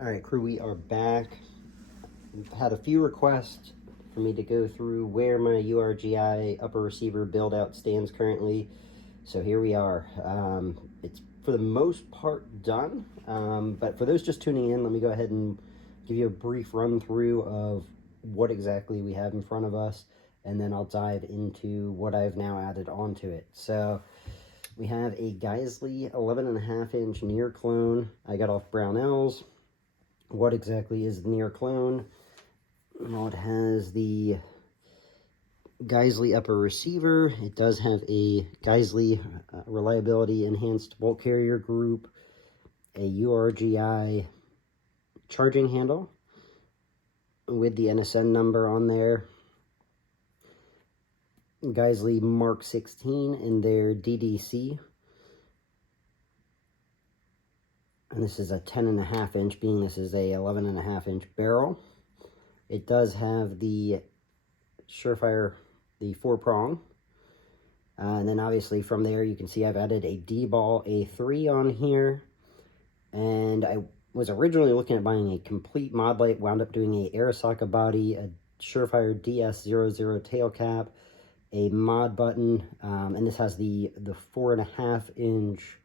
All right, crew, we are back. We've had a few requests for me to go through where my URGI upper receiver build out stands currently. So here we are. It's for the most part done, but for those just tuning in, let me go ahead and give you a brief run through of what exactly we have in front of us, and then I'll dive into what I've now added onto it. So we have a Geissele 11.5-inch near clone I got off Brownells. What exactly is the near clone? Well, it has the Geissele upper receiver. It does have a Geissele reliability enhanced bolt carrier group, a URGI charging handle with the NSN number on there, Geissele Mark 16 in their DDC, and this is a 10.5-inch, being this is a 11.5-inch barrel. It does have the Surefire, the 4-prong. And then obviously from there you can see I've added a D-ball A3 on here. And I was originally looking at buying a complete mod light, wound up doing a Arasaka body, a Surefire DS00 tail cap, a mod button, and this has the 4.5-inch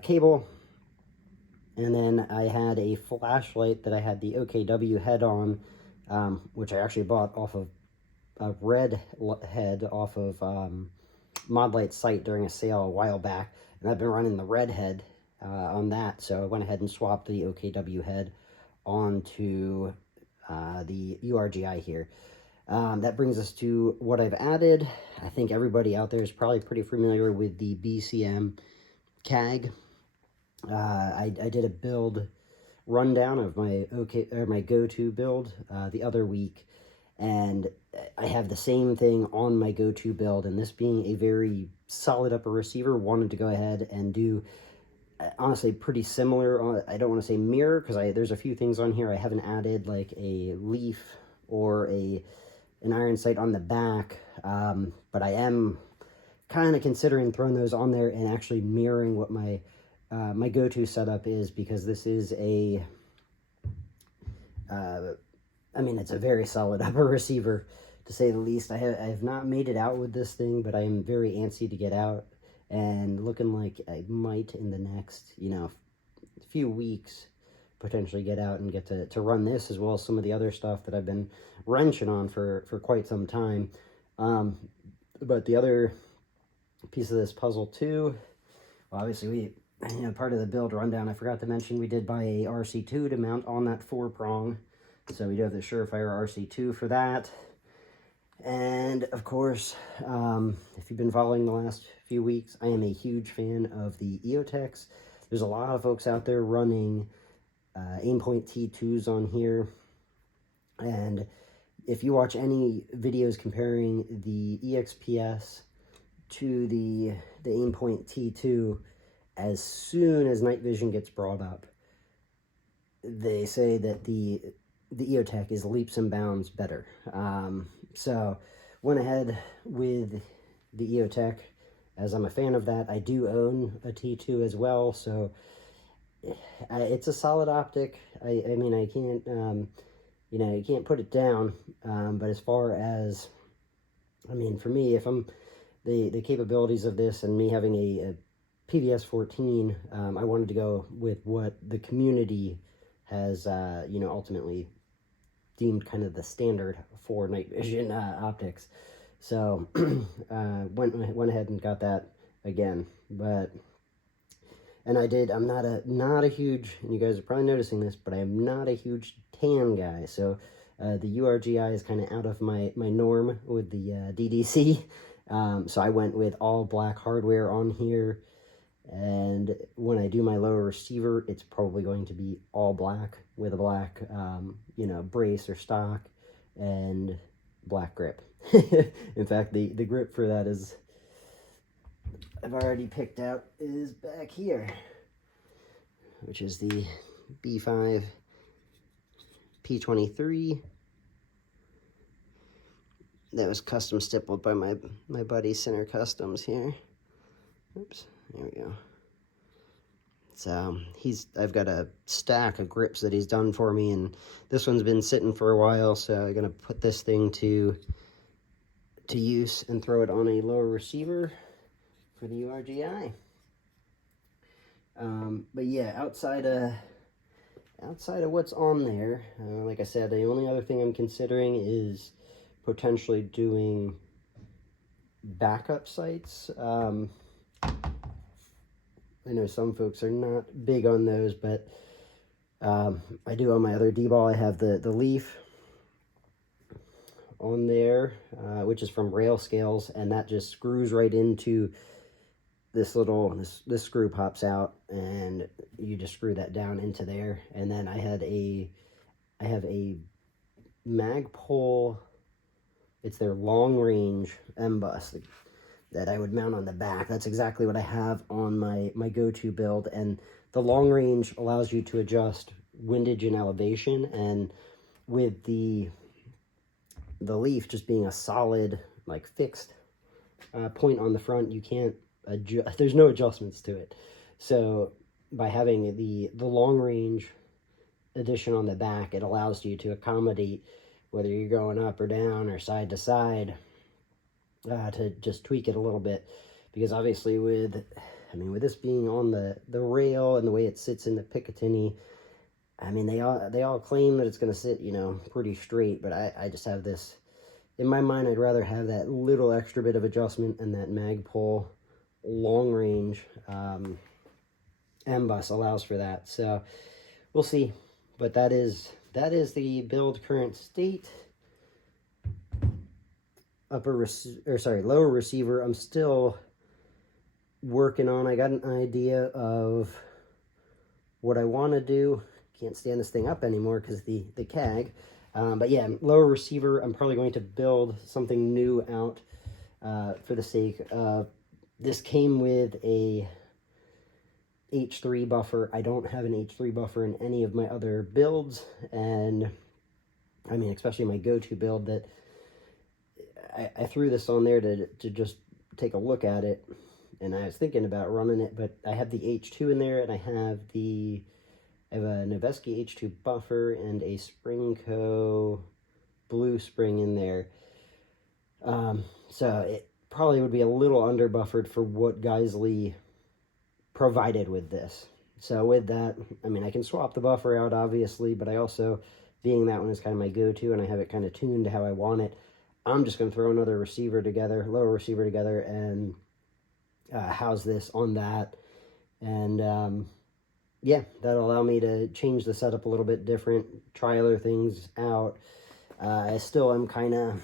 cable. And then I had a flashlight that I had the OKW head on, which I actually bought off of a red head off of Modlight's site during a sale a while back. And I've been running the red head on that, so I went ahead and swapped the OKW head onto the URGI here. That brings us to what I've added. I think everybody out there is probably pretty familiar with the BCM KAG. I did a build rundown of my my go-to build the other week, and I have the same thing on my go-to build, and this being a very solid upper receiver, wanted to go ahead and do honestly pretty similar. I don't want to say mirror, because there's a few things on here I haven't added, like a leaf or an iron sight on the back, but I am kind of considering throwing those on there and actually mirroring what my my go-to setup is, because this is a I mean, it's a very solid upper receiver, to say the least. I have not made it out with this thing, but I am very antsy to get out, and looking like I might in the next, few weeks potentially get out and get to run this, as well as some of the other stuff that I've been wrenching on for quite some time. But the other piece of this puzzle too, well, obviously part of the build rundown, I forgot to mention we did buy a RC2 to mount on that 4-prong. So we do have the Surefire RC2 for that. And of course, if you've been following the last few weeks, I am a huge fan of the Eotechs. There's a lot of folks out there running Aimpoint T2s on here. And if you watch any videos comparing the EXPS to the Aimpoint T2, as soon as night vision gets brought up, they say that the Eotech is leaps and bounds better. So went ahead with the Eotech, as I'm a fan of that. I do own a T2 as well, so it's a solid optic. I mean, I can't, you can't put it down, but as far as, I mean, for me, if I'm, the capabilities of this and me having a PVS 14, I wanted to go with what the community has, ultimately deemed kind of the standard for night vision optics. So went ahead and got that again. And I'm not a huge, and you guys are probably noticing this, but I am not a huge tan guy. So the URGI is kind of out of my norm with the DDC. So I went with all black hardware on here. And when I do my lower receiver, it's probably going to be all black with a black, brace or stock and black grip. In fact, the grip for that is, I've already picked out, is back here, which is the B5 P23. That was custom stippled by my buddy Center Customs here. Oops, there we go. So I've got a stack of grips that he's done for me, and this one's been sitting for a while, so I'm gonna put this thing to use and throw it on a lower receiver for the URGI. But yeah, outside of what's on there, like I said, the only other thing I'm considering is potentially doing backup sights. I know some folks are not big on those, but I do on my other D-ball. I have the leaf on there, which is from Rail Scales, and that just screws right into this little, this screw pops out, and you just screw that down into there. And then I have a Magpul, it's their long range M-bus that I would mount on the back. That's exactly what I have on my go-to build, and the long range allows you to adjust windage and elevation, and with the leaf just being a solid, like, fixed point on the front, you can't adjust, there's no adjustments to it. So by having the long range addition on the back, it allows you to accommodate whether you're going up or down or side to side, to just tweak it a little bit. Because obviously with this being on the rail and the way it sits in the Picatinny, I mean, they all claim that it's going to sit, you know, pretty straight, but I just have this, in my mind, I'd rather have that little extra bit of adjustment, and that Magpul long range M-bus allows for that. So we'll see, but that is the build current state. Lower receiver, I'm still working on. I got an idea of what I want to do. Can't stand this thing up anymore because the KAG. But yeah, lower receiver, I'm probably going to build something new out for the sake of, this came with a H3 buffer. I don't have an H3 buffer in any of my other builds, and I mean, especially my go-to build, that I threw this on there to just take a look at it, and I was thinking about running it, but I have the H2 in there, and I have a Noveski H2 buffer and a Springco blue spring in there. So it probably would be a little under buffered for what Geissele provided with this. So with that, I mean, I can swap the buffer out, obviously, but I also, being that one is kind of my go-to, and I have it kind of tuned to how I want it, I'm just going to throw another receiver together, lower receiver together, and house this on that. And yeah, that'll allow me to change the setup a little bit different, try other things out. I still am kind of,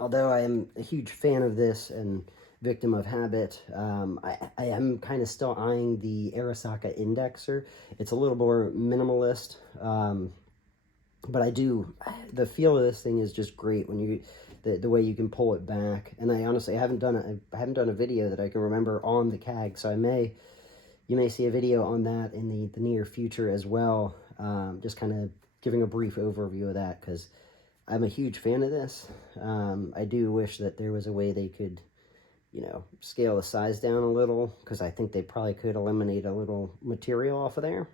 although I am a huge fan of this and victim of habit, I am kind of still eyeing the Arisaka Indexer. It's a little more minimalist, but the feel of this thing is just great when you, the way you can pull it back. And I honestly haven't done a video that I can remember on the KAG, so you may see a video on that in the near future as well, just kind of giving a brief overview of that, because I'm a huge fan of this. I do wish that there was a way they could, you know, scale the size down a little, because I think they probably could eliminate a little material off of there.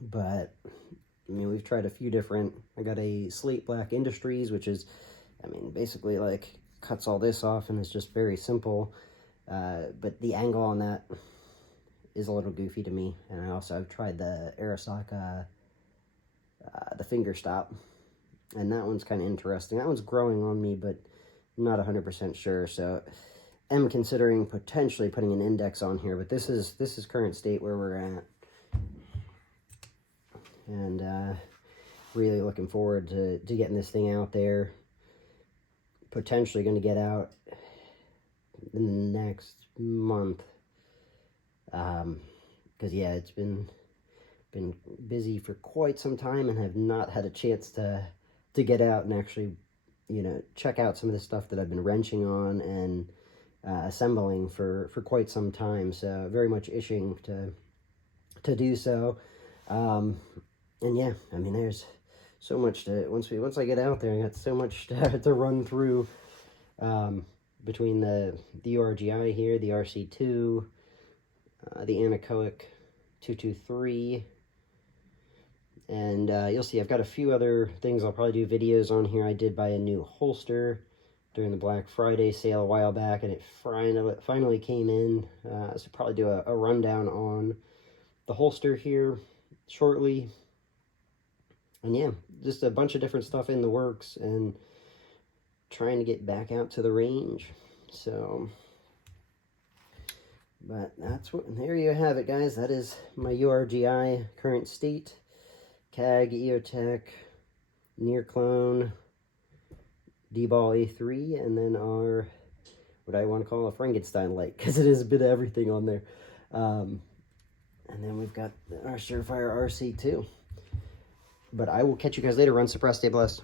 But I mean, we've tried a few different, I got a Slate Black Industries, which is, I mean, basically like cuts all this off and it's just very simple. But the angle on that is a little goofy to me. And I've tried the Arisaka, the finger stop, and that one's kind of interesting. That one's growing on me, but I'm not 100% sure. So I'm considering potentially putting an index on here, but this is current state where we're at. And really looking forward to getting this thing out there. Potentially going to get out in the next month. Because yeah, it's been busy for quite some time and have not had a chance to get out and actually, you know, check out some of the stuff that I've been wrenching on and assembling for quite some time. So very much itching to do so. And yeah, I mean, there's so much to, once I get out there, I got so much to run through, between the URGI here, the RC2, the anechoic 223. And you'll see I've got a few other things I'll probably do videos on here. I did buy a new holster during the Black Friday sale a while back, and it finally came in. So probably do a rundown on the holster here shortly. And yeah, just a bunch of different stuff in the works and trying to get back out to the range. So, but that's what, there you have it, guys. That is my URGI current state. KAG, Eotech, near clone, D-ball A3, and then our, what I want to call a Frankenstein light, because it is a bit of everything on there. And then we've got our Surefire RC too. But I will catch you guys later. Run suppressed, stay blessed.